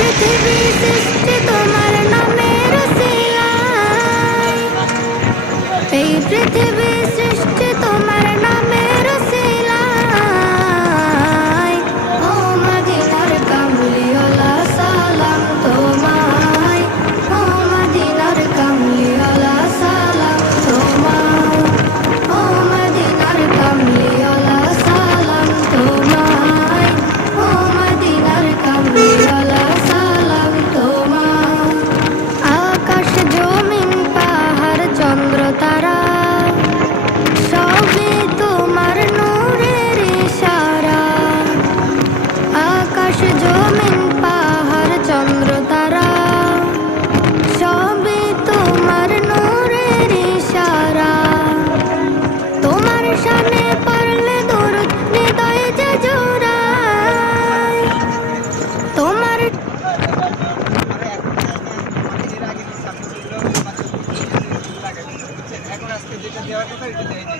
পৃথিবী সৃষ্টি তোমার নামের উসিলায়, এই পৃথিবী সৃষ্টি তোমার নামের উসিলায়। ও মদিনার কামলিওয়ালা সালাম তোমায়, ও মদিনার কামলিওয়ালা সালাম তোমায়, ও মদিনার কামলিওয়ালা সালাম তোমায়, ও মদিনার কামলিওয়ালা সালাম তোমায়। আকাশ জমিন পাহাড় চন্দ্র তারা সবই তোমার নূরের ইশারা। আকাশ জমিন পাহাড় চন্দ্র তারা সবই তোমার নূরের ইশারা। তোমার শানে পড়লে দরুদ হৃদয় যে জোড়ায়, তোমার এখন আজকে যেটা দেওয়ার কথা এটা দেয়নি।